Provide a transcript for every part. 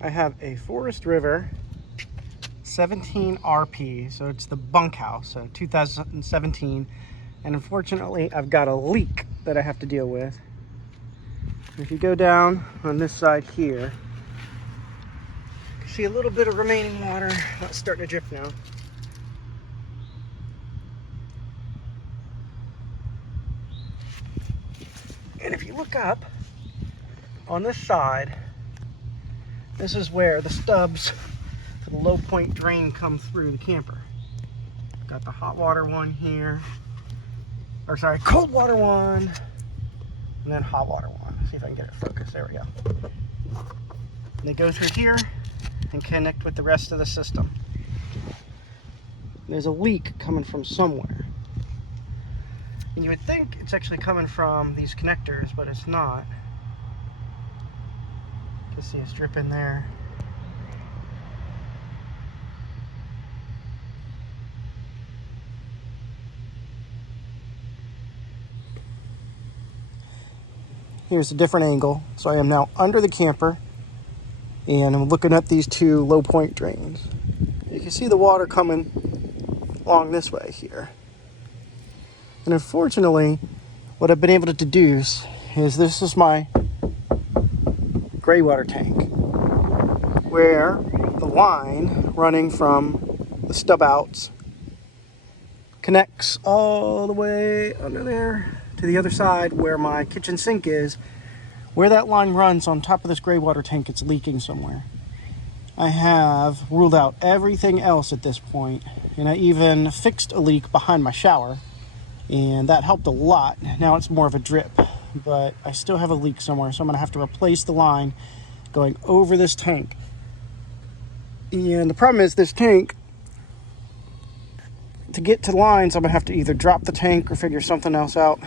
I have a Forest River 17 RP, so it's the bunkhouse, so 2017, and unfortunately I've got a leak that I have to deal with. If you go down on this side here, you can see a little bit of remaining water. That's starting to drip now. And if you look up on this side, this is where the stubs for the low point drain come through the camper. Got the hot water one here, or sorry, cold water one, and then hot water one. Let's see if I can get it focused. There we go. And they go through here and connect with the rest of the system. There's a leak coming from somewhere. And you would think it's actually coming from these connectors, but it's not. You can see it's dripping there. Here's a different angle. So I am now under the camper and I'm looking at these two low point drains. You can see the water coming along this way here. And unfortunately, what I've been able to deduce is this is my gray water tank, where the line running from the stub outs connects all the way under there to the other side where my kitchen sink is. Where that line runs on top of this gray water tank, it's leaking somewhere. I have ruled out everything else at this point, and I even fixed a leak behind my shower, and that helped a lot. Now it's more of a drip, but I still have a leak somewhere, so I'm gonna have to replace the line going over this tank. And the problem is this tank, to get to lines, I'm gonna have to either drop the tank or figure something else out.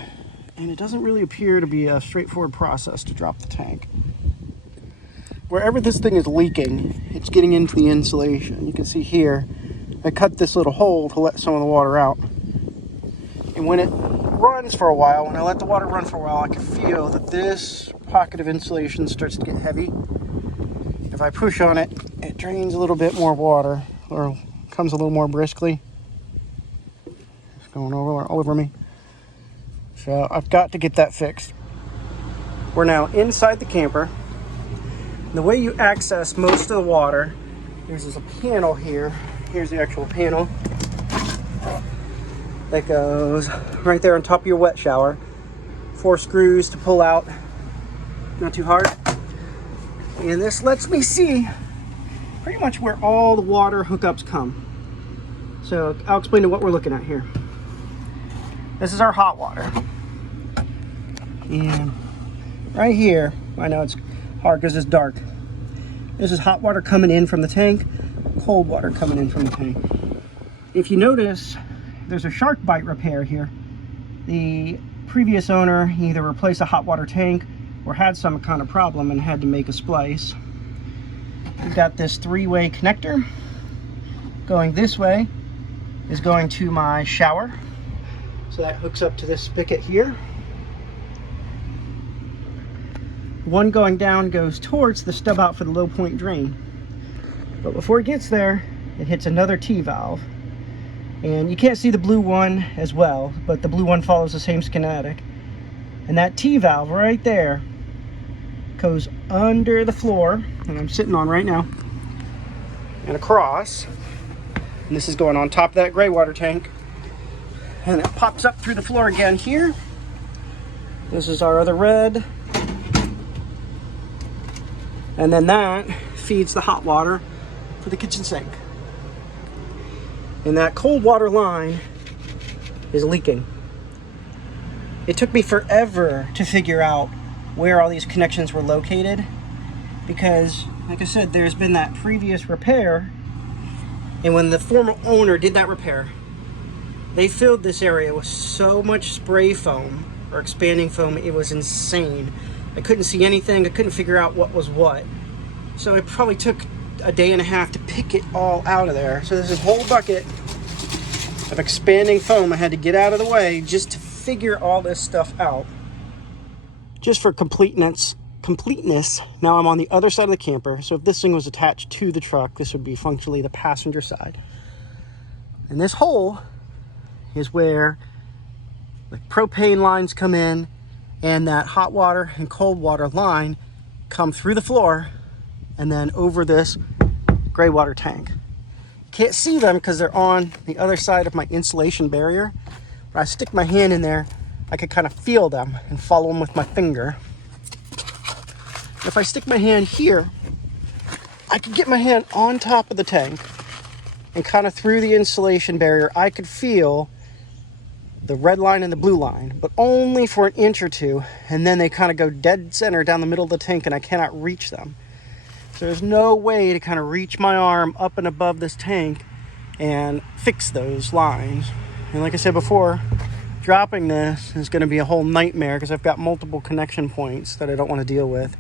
And it doesn't really appear to be a straightforward process to drop the tank. Wherever this thing is leaking, it's getting into the insulation. You can see here, I cut this little hole to let some of the water out. And when it runs for a while, when I let the water run for a while, I can feel that this pocket of insulation starts to get heavy. If I push on it, it drains a little bit more water, or comes a little more briskly. It's going all over me. So I've got to get that fixed. We're now inside the camper. The way you access most of the water, there's a panel here. Here's the actual panel that goes right there on top of your wet shower. 4 screws to pull out, not too hard. And this lets me see pretty much where all the water hookups come. So I'll explain to what we're looking at here. This is our hot water. And right here, I know it's hard because it's dark. This is hot water coming in from the tank, cold water coming in from the tank. If you notice, there's a shark bite repair here. The previous owner either replaced a hot water tank or had some kind of problem and had to make a splice. We've got this 3-way connector. Going this way is going to my shower. So that hooks up to this spigot here. One going down goes towards the stub out for the low point drain. But before it gets there, it hits another T-valve. And you can't see the blue one as well, but the blue one follows the same schematic. And that T-valve right there goes under the floor that I'm sitting on right now and across. And this is going on top of that gray water tank. And it pops up through the floor again here. This is our other red. And then that feeds the hot water for the kitchen sink. And that cold water line is leaking. It took me forever to figure out where all these connections were located because, like I said, there's been that previous repair, and when the former owner did that repair, they filled this area with so much spray foam or expanding foam, it was insane. I couldn't see anything, I couldn't figure out what was what. So it probably took a day and a half to pick it all out of there. So there's this whole bucket of expanding foam I had to get out of the way just to figure all this stuff out. Just for completeness, completeness, now I'm on the other side of the camper. So if this thing was attached to the truck, this would be functionally the passenger side. And this hole is where the propane lines come in, and that hot water and cold water line come through the floor and then over this gray water tank. Can't see them because they're on the other side of my insulation barrier. When I stick my hand in there, I can kind of feel them and follow them with my finger. If I stick my hand here, I can get my hand on top of the tank, and kind of through the insulation barrier, I could feel the red line and the blue line, but only for an inch or two, and then they kind of go dead center down the middle of the tank, and I cannot reach them. So there's no way to kind of reach my arm up and above this tank and fix those lines. And like I said before, dropping this is going to be a whole nightmare because I've got multiple connection points that I don't want to deal with.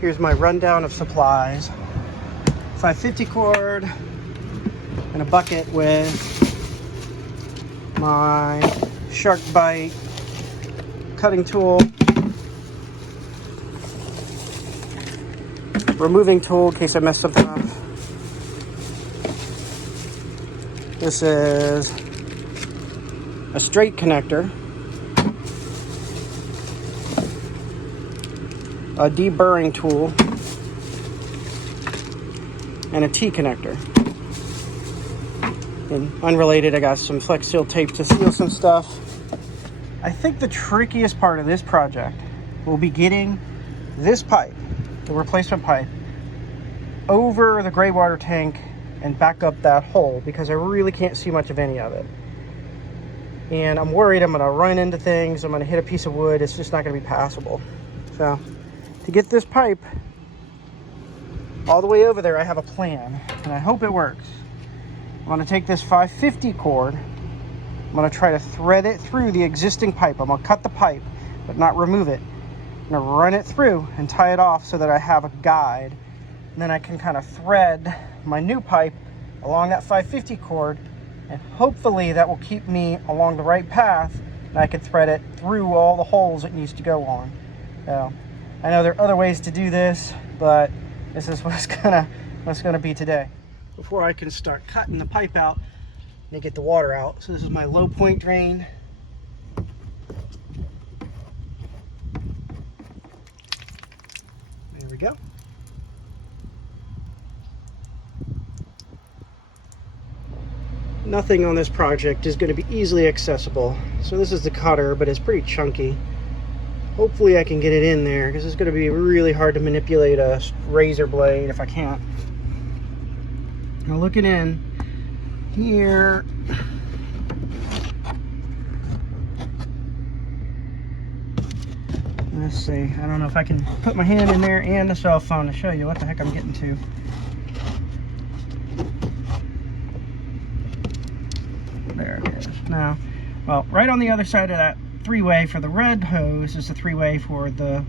Here's my rundown of supplies. 550 cord and a bucket with my shark bite cutting tool, removing tool in case I mess something up. This is a straight connector, a deburring tool, and a T connector. And unrelated, I got some Flex Seal tape to seal some stuff. I think the trickiest part of this project will be getting this pipe, the replacement pipe, over the gray water tank and back up that hole, because I really can't see much of any of it. And I'm worried I'm going to run into things, I'm going to hit a piece of wood, it's just not going to be passable. So to get this pipe all the way over there, I have a plan, and I hope it works. I'm going to take this 550 cord, I'm going to try to thread it through the existing pipe. I'm going to cut the pipe, but not remove it. I'm going to run it through and tie it off so that I have a guide. And then I can kind of thread my new pipe along that 550 cord, and hopefully that will keep me along the right path, and I can thread it through all the holes it needs to go on. So, I know there are other ways to do this, but this is what it's gonna be today. Before I can start cutting the pipe out and get the water out. So this is my low point drain. There we go. Nothing on this project is going to be easily accessible. So this is the cutter, but it's pretty chunky. Hopefully I can get it in there, because it's going to be really hard to manipulate a razor blade if I can't. Now looking in here, let's see, I don't know if I can put my hand in there and the cell phone to show you what the heck I'm getting to. There it is. Now, well, right on the other side of that three-way for the red hose is the three-way for the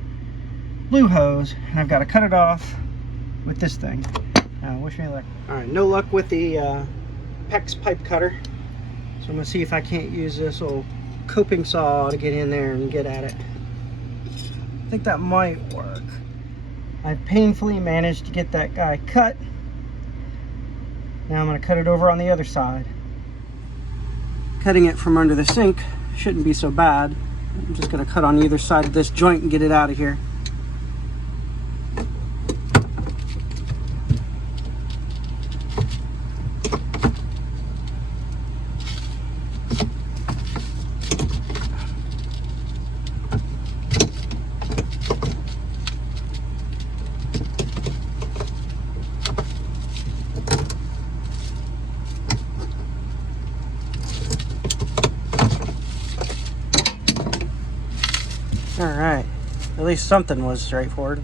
blue hose, and I've got to cut it off with this thing. Wish me luck. Alright, no luck with the PEX pipe cutter, so I'm going to see if I can't use this old coping saw to get in there and get at it. I think that might work. I painfully managed to get that guy cut. Now I'm going to cut it over on the other side. Cutting it from under the sink shouldn't be so bad. I'm just going to cut on either side of this joint and get it out of here. Alright, at least something was straightforward.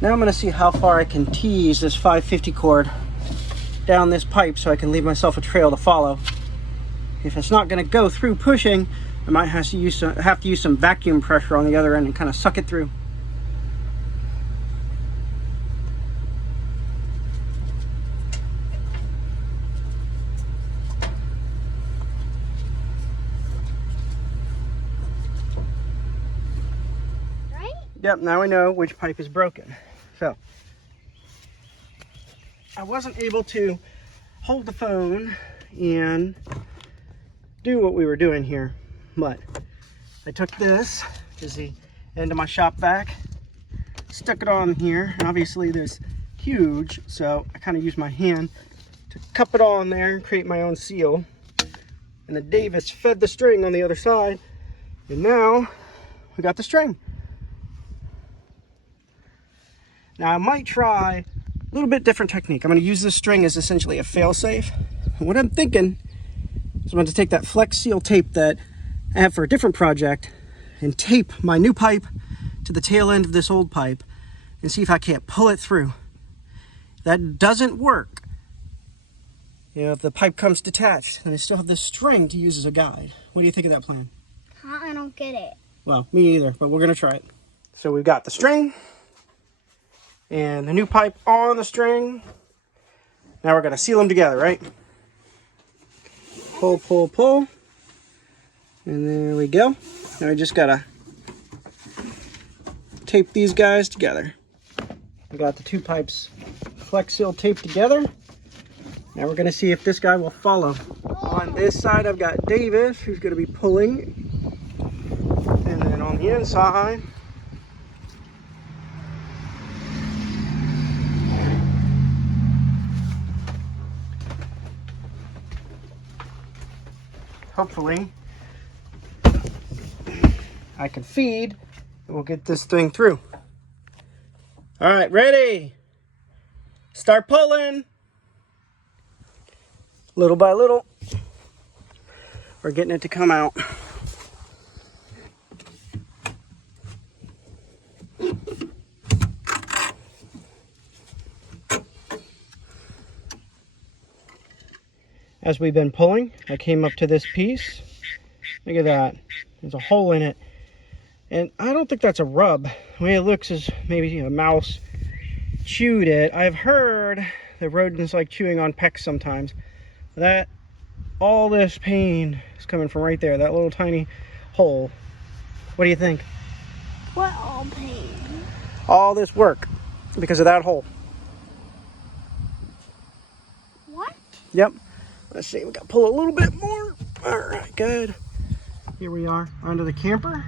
Now I'm going to see how far I can tease this 550 cord down this pipe so I can leave myself a trail to follow. If it's not going to go through pushing, I might have to use some vacuum pressure on the other end and kind of suck it through. Yep, now I know which pipe is broken. So, I wasn't able to hold the phone and do what we were doing here, but I took this, which is the end of my shop vac, stuck it on here, and obviously this huge, so I kind of used my hand to cup it on there and create my own seal. And then Davis fed the string on the other side, and now we got the string. Now I might try a little bit different technique. I'm going to use this string as essentially a fail-safe. And what I'm thinking is I'm going to take that Flex Seal tape that I have for a different project and tape my new pipe to the tail end of this old pipe and see if I can't pull it through. That doesn't work. You know, if the pipe comes detached, then I still have this string to use as a guide. What do you think of that plan? Huh? I don't get it. Well, me either, but we're going to try it. So we've got the string and the new pipe on the string. Now we're going to seal them together, right? Pull, pull, pull. And there we go. Now we just got to tape these guys together. We got the two pipes Flex Seal taped together. Now we're going to see if this guy will follow. On this side I've got Davis, who's going to be pulling. And then on the inside, hopefully I can feed and we'll get this thing through. All right, ready? Start pulling. Little by little, we're getting it to come out. As we've been pulling, I came up to this piece. Look at that. There's a hole in it. And I don't think that's a rub. The way it looks is maybe a mouse chewed it. I've heard that rodents like chewing on pecks sometimes. That, all this pain is coming from right there, that little tiny hole. What do you think? What all pain? All this work because of that hole. What? Yep. Let's see, we got to pull a little bit more. All right, good. Here we are under the camper.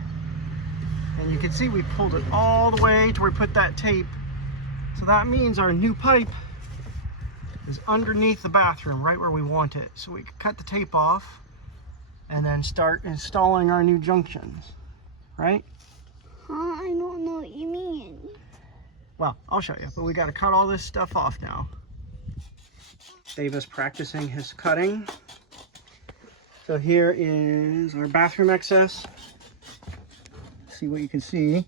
And you can see we pulled it all the way to where we put that tape. So that means our new pipe is underneath the bathroom, right where we want it. So we can cut the tape off and then start installing our new junctions, right? Huh? I don't know what you mean. Well, I'll show you, but we got to cut all this stuff off now. Davis practicing his cutting. So here is our bathroom excess. See what you can see.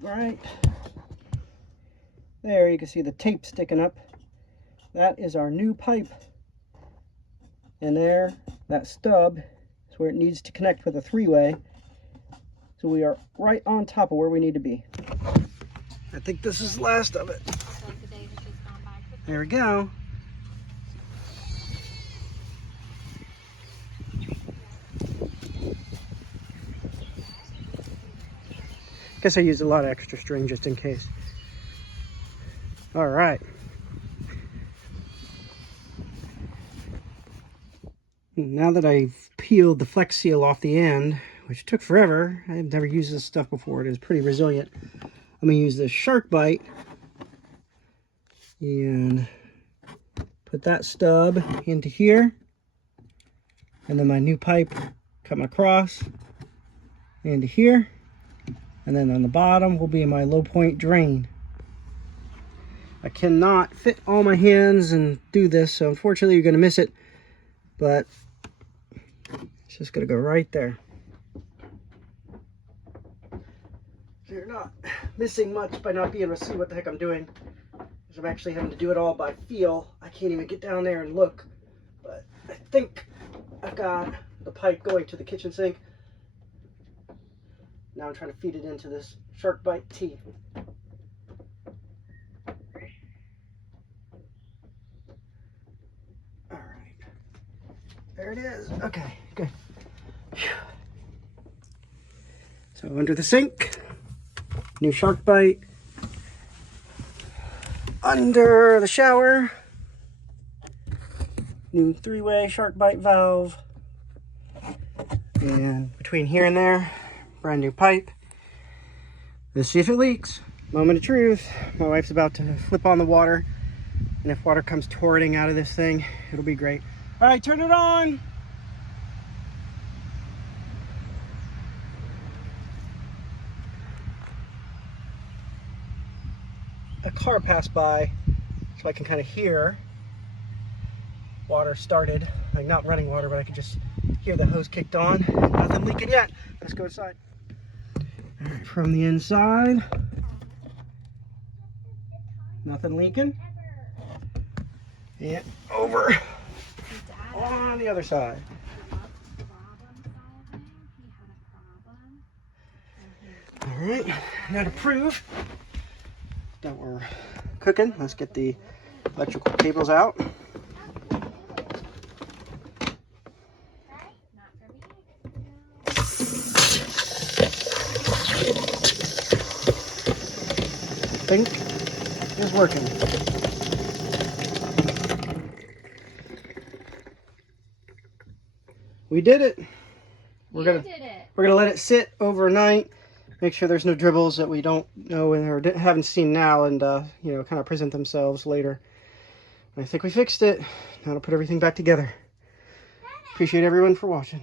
Right there, you can see the tape sticking up. That is our new pipe. And there, that stub is where it needs to connect with a three-way. So we are right on top of where we need to be. I think this is the last of it. There we go. Guess I used a lot of extra string just in case. All right. Now that I've peeled the Flex Seal off the end, which took forever, I've never used this stuff before. It is pretty resilient. I'm going to use this shark bite and put that stub into here. And then my new pipe, come across into here. And then on the bottom will be my low point drain. I cannot fit all my hands and do this, so unfortunately you're going to miss it. But it's just going to go right there. So you're not missing much by not being able to see what the heck I'm doing. Because I'm actually having to do it all by feel. I can't even get down there and look. But I think I've got the pipe going to the kitchen sink. Now I'm trying to feed it into this shark bite tea. All right. There it is. Okay, good. So under the sink, new shark bite. Under the shower, new 3-way shark bite valve. And between here and there, brand new pipe. Let's see if it leaks. Moment of truth. My wife's about to flip on the water. And if water comes torrенting out of this thing, it'll be great. All right, turn it on. A car passed by, so I can kind of hear water started. Like not running water, but I can just hear the hose kicked on. Nothing leaking yet. Let's go inside. All right, from the inside, nothing leaking. And over on the other side. All right, now to prove that we're cooking, let's get the electrical cables out. I think it's working. We did it. We're gonna let it sit overnight. Make sure there's no dribbles that we don't know or haven't seen now, and you know, kind of present themselves later. I think we fixed it. Now to put everything back together. Appreciate everyone for watching.